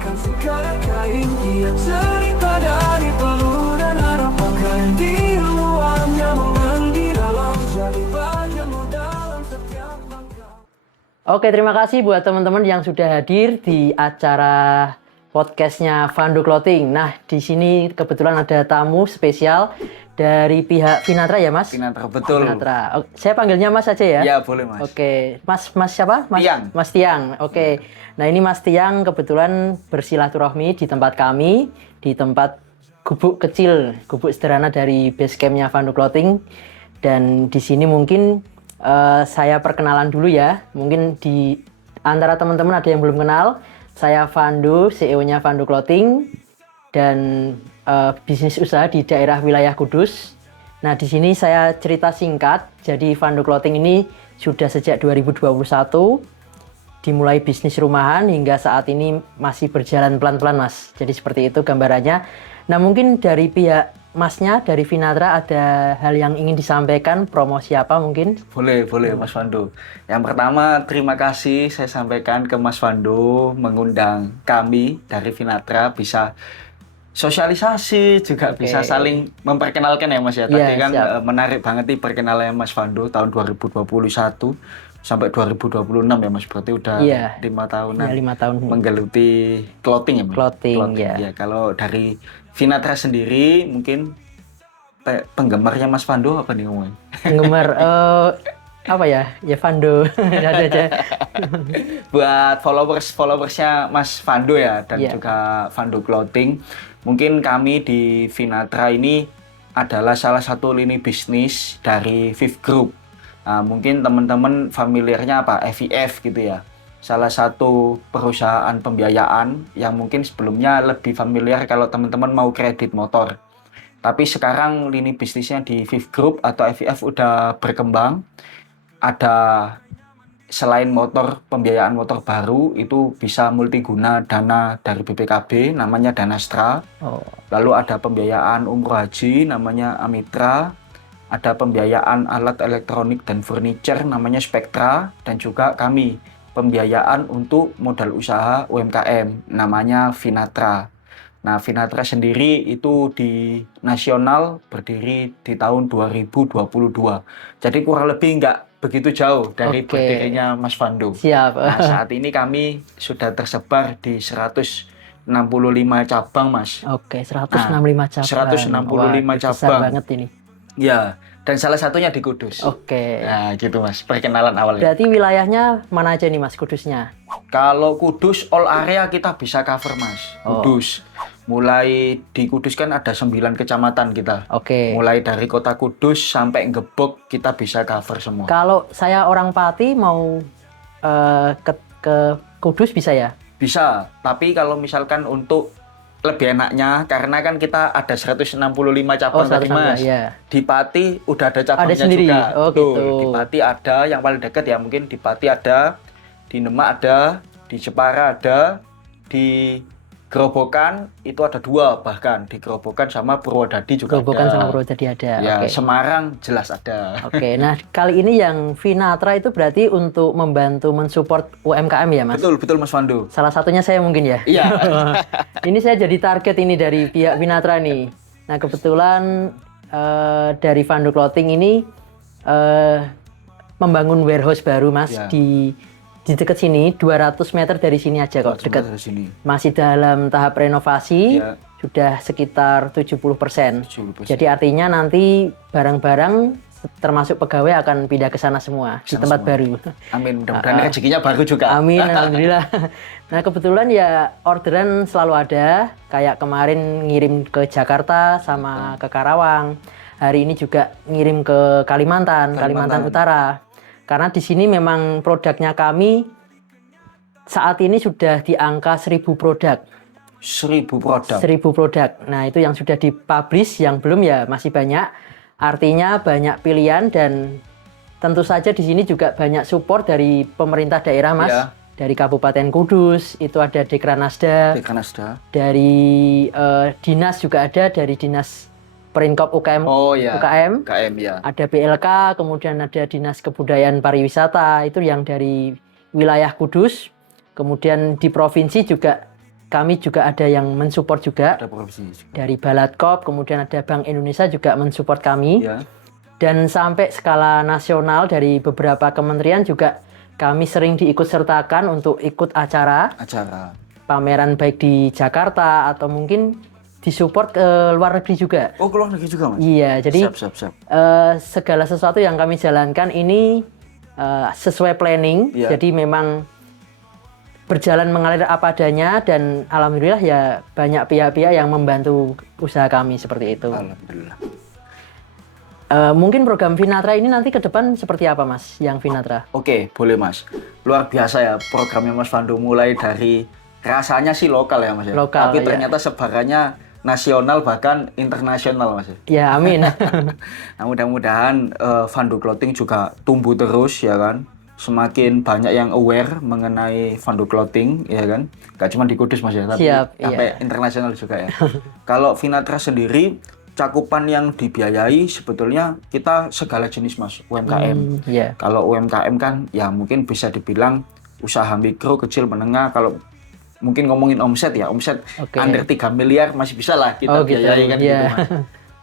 Akan segala kain dia cerita dari peluh dan harapan di luarnya menggandi dalam jadi bagianmu dalam setiap langkah. Oke, terima kasih buat teman-teman yang sudah hadir di acara podcastnya Fando Clothing. Nah, di sini kebetulan ada tamu spesial dari pihak Vinatra ya, Mas? Vinatra, betul. Vinatra. Saya panggilnya Mas aja ya? Ya, boleh, Mas. Oke, Mas siapa? Tiang. Mas Tiang. Oke. Nah, ini Mas Tiang kebetulan bersilaturahmi di tempat kami, di tempat gubuk kecil, gubuk sederhana dari base campnya Fando Clothing. Dan di sini mungkin saya perkenalan dulu ya. Mungkin di antara teman-teman ada yang belum kenal. Saya Fando, CEO-nya Fando Clothing dan bisnis usaha di daerah wilayah Kudus. Nah, di sini saya cerita singkat. Jadi Fando Clothing ini sudah sejak 2021 dimulai bisnis rumahan hingga saat ini masih berjalan pelan-pelan, Mas. Jadi seperti itu gambarannya. Nah, mungkin dari pihak Masnya, dari Vinatra ada hal yang ingin disampaikan, promosi apa mungkin? Boleh Mas Fando. Yang pertama, terima kasih saya sampaikan ke Mas Fando mengundang kami dari Vinatra bisa sosialisasi, juga bisa saling memperkenalkan ya Mas ya. Tadi kan menarik banget nih perkenalannya Mas Fando tahun 2021 sampai 2026 ya Mas. Berarti udah 5 tahunan. 5 tahun menggeluti clothing ya Mas. Clothing. Ya. Kalau dari Vinatra sendiri mungkin penggemarnya Mas Fando apa nih ngomongin? Penggemar apa ya? Ya Fando. Ada aja. Buat followersnya Mas Fando ya dan juga Fando Clothing. Mungkin kami di Vinatra ini adalah salah satu lini bisnis dari Viv Group. Nah, mungkin teman-teman familiarnya apa? FIF gitu ya. Salah satu perusahaan pembiayaan yang mungkin sebelumnya lebih familiar kalau teman-teman mau kredit motor. Tapi sekarang lini bisnisnya di Viv Group atau FIF udah berkembang. Ada selain motor, pembiayaan motor baru itu bisa multiguna dana dari BPKB namanya Danastra. Lalu ada pembiayaan umroh haji namanya Amitra. Ada pembiayaan alat elektronik dan furniture namanya Spectra, dan juga kami pembiayaan untuk modal usaha UMKM namanya Vinatra. Nah, Vinatra sendiri itu di nasional berdiri di tahun 2022. Jadi kurang lebih nggak begitu jauh dari berdirinya Mas Fando. Siap. Nah, saat ini kami sudah tersebar di 165 cabang, Mas. Oke, 165 cabang. 165 cabang. Besar banget ini. Ya, dan salah satunya di Kudus. Oke. Nah, gitu Mas, perkenalan awalnya. Berarti wilayahnya mana aja nih Mas, Kudusnya? Kalau Kudus, all area kita bisa cover Mas. Kudus. Mulai di Kudus kan ada 9 kecamatan kita. Oke. Mulai dari kota Kudus sampai Gebok kita bisa cover semua. Kalau saya orang Pati mau ke Kudus bisa ya? Bisa, tapi kalau misalkan untuk lebih enaknya, karena kan kita ada 165 cabang tadi Mas. Ya. Di Pati udah ada cabangnya ada sendiri. juga. Gitu. Di Pati ada, yang paling dekat ya mungkin di Pati ada, di Demak ada, di Jepara ada, di Gerobokan itu ada 2 bahkan, di Gerobokan sama Purwodadi juga Gerobokan ada. sama Purwodadi ada. Ya, Semarang jelas ada. Oke, nah kali ini yang Vinatra itu berarti untuk membantu mensupport UMKM ya Mas? Betul Mas Fando. Salah satunya saya mungkin ya? Iya. Ini saya jadi target ini dari pihak Vinatra nih. Nah kebetulan dari Fando Clothing ini membangun warehouse baru Mas di dekat sini, 200 meter dari sini aja kok, dekat. Masih dalam tahap renovasi, sudah sekitar 70%. Jadi artinya nanti barang-barang termasuk pegawai akan pindah ke sana semua, di tempat baru. Amin, mudah-mudahan rezekinya baru juga. Amin, alhamdulillah. Nah kebetulan ya orderan selalu ada, kayak kemarin ngirim ke Jakarta sama ke Karawang. Hari ini juga ngirim ke Kalimantan Utara. Karena di sini memang produknya kami saat ini sudah di angka 1000 produk. 1000 produk. 1000 produk. Nah, itu yang sudah dipublish, yang belum ya masih banyak. Artinya banyak pilihan dan tentu saja di sini juga banyak support dari pemerintah daerah, Mas. Ya. Dari Kabupaten Kudus, itu ada Dekranasda. Dari dinas juga ada, dari Dinas Perinkop UKM, UKM ya. Ada BLK, kemudian ada Dinas Kebudayaan Pariwisata, itu yang dari wilayah Kudus. Kemudian di provinsi juga kami juga ada yang mensupport juga Ada provinsi. dari Balatkop, kemudian ada Bank Indonesia juga mensupport kami. Ya. Dan sampai skala nasional dari beberapa kementerian juga kami sering diikut sertakan untuk ikut acara pameran baik di Jakarta atau mungkin disupport ke luar negeri juga. Oh, ke luar negeri juga, Mas? Iya, jadi Siap. segala sesuatu yang kami jalankan ini sesuai planning. Iya. Jadi memang berjalan mengalir apa adanya dan alhamdulillah ya banyak pihak-pihak yang membantu usaha kami seperti itu. Alhamdulillah. Mungkin program Vinatra ini nanti ke depan seperti apa, Mas? Yang Vinatra? Oke, boleh, Mas. Luar biasa ya programnya Mas Fando, mulai dari rasanya sih lokal ya, Mas ya. Lokal, tapi ya. ternyata sebarannya nasional bahkan internasional, Mas. Ya, amin. Nah, mudah-mudahan Fando Clothing juga tumbuh terus ya kan. Semakin banyak yang aware mengenai Fando Clothing ya kan. Gak cuma di Kudus, Mas ya, tapi Siap, sampai internasional juga ya. Kalau Vinatra sendiri cakupan yang dibiayai sebetulnya kita segala jenis, Mas, UMKM. Iya. Kalau UMKM kan ya mungkin bisa dibilang usaha mikro, kecil, menengah. Kalau mungkin ngomongin omset ya, omset Oke. under 3 miliar masih bisa lah kita Oh, gitu. biayai kan Iya. gitu, Mas.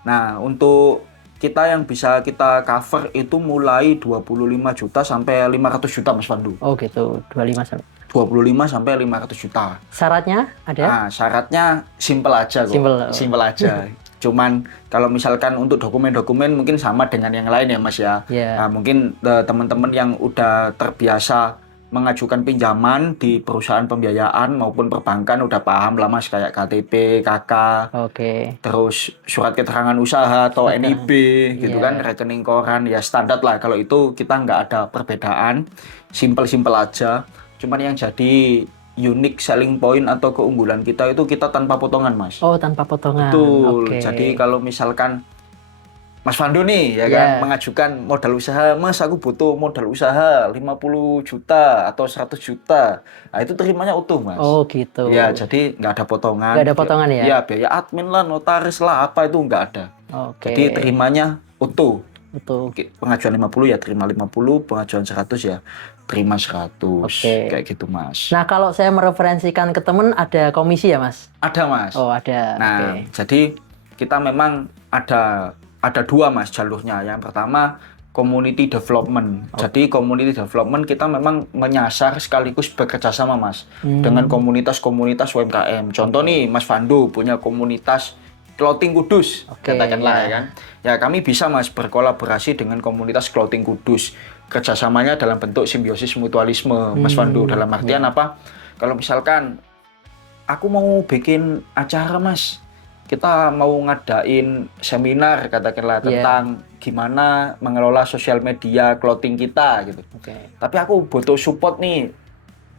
Nah, untuk kita yang bisa kita cover itu mulai 25 juta sampai 500 juta, Mas Pandu. Oh gitu, 25 sampai. 25 sampai 500 juta. Syaratnya ada? Nah, syaratnya simple aja kok. Simple, oh. Simple aja. Cuman kalau misalkan untuk dokumen-dokumen mungkin sama dengan yang lain ya, Mas ya. Iya. Nah, mungkin teman-teman yang udah terbiasa mengajukan pinjaman di perusahaan pembiayaan maupun perbankan udah paham lah, Mas, kayak KTP, KK, Oke. terus surat keterangan usaha atau NIB gitu Iya. kan, rekening koran, ya standar lah. Kalau itu kita nggak ada perbedaan, simple-simple aja. Cuman yang jadi unique selling point atau keunggulan kita itu kita tanpa potongan, Mas. Oh, tanpa potongan. Betul. Oke. Jadi kalau misalkan Mas Fando nih ya kan mengajukan modal usaha, Mas aku butuh modal usaha 50 juta atau 100 juta. Nah, itu terimanya utuh, Mas. Oh gitu. Ya, jadi nggak ada potongan. Nggak ada potongan ya? Iya, biaya admin lah, notaris lah, apa itu nggak ada. Oke. Jadi terimanya utuh. Betul. Pengajuan 50 ya terima 50, pengajuan 100 ya terima 100. Oke. Kayak gitu, Mas. Nah, kalau saya mereferensikan ke temen ada komisi ya, Mas? Ada, Mas. Oh, ada. Nah, Oke. jadi kita memang ada dua, Mas, jalurnya. Yang pertama community development. Jadi community development kita memang menyasar sekaligus bekerja sama, Mas, dengan komunitas-komunitas UMKM. Contoh nih, Mas Fando punya komunitas Clothing Kudus, Oke, katakanlah ya. ya kan. Ya kami bisa, Mas, berkolaborasi dengan komunitas Clothing Kudus. Kerjasamanya dalam bentuk simbiosis mutualisme, Mas Fando. Dalam artian apa? Kalau misalkan aku mau bikin acara, Mas, kita mau ngadain seminar katakanlah tentang gimana mengelola sosial media clothing kita gitu. Oke. Tapi aku butuh support nih,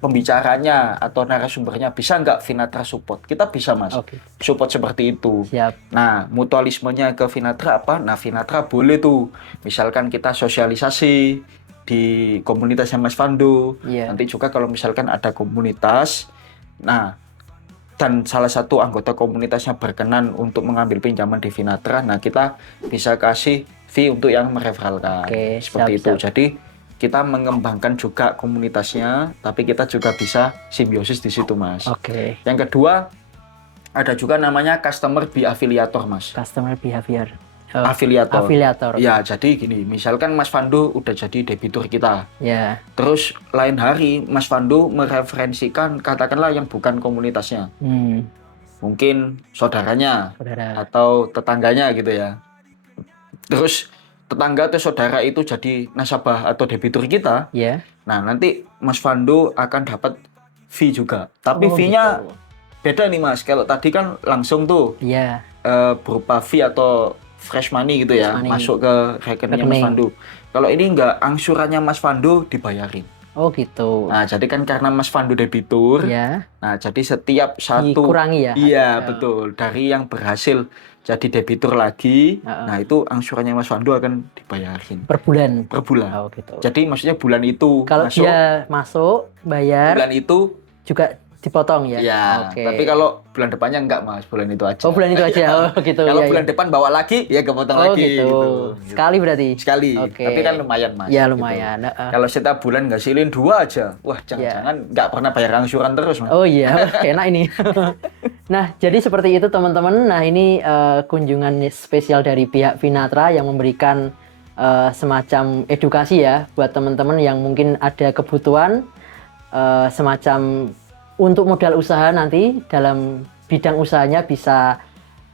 pembicaranya atau narasumbernya bisa nggak Vinatra support? Kita bisa, Mas. Oke. Support seperti itu. Siap. Nah, mutualismenya ke Vinatra apa? Nah, Vinatra boleh tuh. Misalkan kita sosialisasi di komunitasnya Mas Fando. Iya. Nanti juga kalau misalkan ada komunitas, nah, dan salah satu anggota komunitasnya berkenan untuk mengambil pinjaman di Vinatra, nah kita bisa kasih fee untuk yang mereferalkan. Oke, Seperti siap, itu. siap. Jadi kita mengembangkan juga komunitasnya, tapi kita juga bisa simbiosis di situ, Mas. Oke. Yang kedua, ada juga namanya customer be affiliator, Mas. Customer behavior. Afiliator. Afiliator. Ya, jadi gini, misalkan Mas Fando udah jadi debitur kita. Ya. Terus lain hari Mas Fando mereferensikan katakanlah yang bukan komunitasnya. Mungkin saudaranya Saudara. atau tetangganya gitu ya. Terus tetangga atau saudara itu jadi nasabah atau debitur kita. Ya. Nah, nanti Mas Fando akan dapat fee juga. Tapi Oh, fee-nya gitu. beda nih, Mas. Kalau tadi kan langsung tuh Iya. berupa fee atau fresh money gitu ya, Fresh money. masuk ke rekeningnya Mas Rekening. Fando. Kalau ini enggak, angsurannya Mas Fando dibayarin. Oh gitu. Nah, jadi kan karena Mas Fando debitur, Ya. nah jadi setiap satu Dikurangi ya? Iya, Oh. betul. Dari yang berhasil jadi debitur lagi, nah itu angsurannya Mas Fando akan dibayarin Per bulan. per bulan. Oh gitu. Jadi maksudnya bulan itu Kalau masuk, dia masuk, bayar, bulan itu juga dipotong ya? Ya, Oke. tapi kalau bulan depannya enggak Mas, bulan itu aja. Oh, bulan itu aja. Oh, gitu. Kalau Iya, bulan iya. depan bawa lagi, ya kepotong Oh, lagi gitu. Sekali berarti? Sekali. Oke. Tapi kan lumayan Mas. Ya, gitu. lumayan. Kalau setiap bulan ngasilin 2 aja, wah jangan-jangan nggak pernah bayar angsuran terus Mas. Oh iya, enak ini. Nah, jadi seperti itu teman-teman. Nah, ini kunjungan spesial dari pihak Vinatra yang memberikan semacam edukasi ya buat teman-teman yang mungkin ada kebutuhan semacam untuk modal usaha nanti dalam bidang usahanya bisa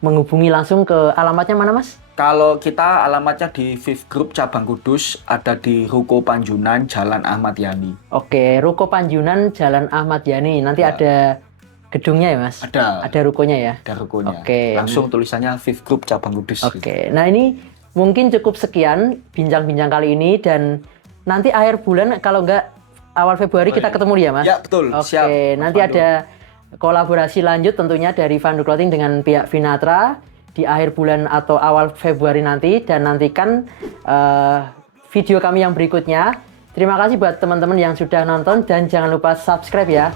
menghubungi langsung ke alamatnya mana Mas? Kalau kita alamatnya di Fifth Group Cabang Kudus, ada di Ruko Panjunan Jalan Ahmad Yani. Oke, Ruko Panjunan Jalan Ahmad Yani. Nanti ada gedungnya ya Mas? Ada. Ada rukonya ya? Ada rukonya. Oke. Langsung tulisannya Fifth Group Cabang Kudus. Oke, nah ini mungkin cukup sekian bincang-bincang kali ini dan nanti akhir bulan kalau nggak awal Februari kita ketemu ya Mas? Ya betul, Oke, siap. nanti Mas Pandu. ada kolaborasi lanjut tentunya dari Vandu Clothing dengan pihak Vinatra di akhir bulan atau awal Februari nanti dan nantikan video kami yang berikutnya. Terima kasih buat teman-teman yang sudah nonton dan jangan lupa subscribe ya.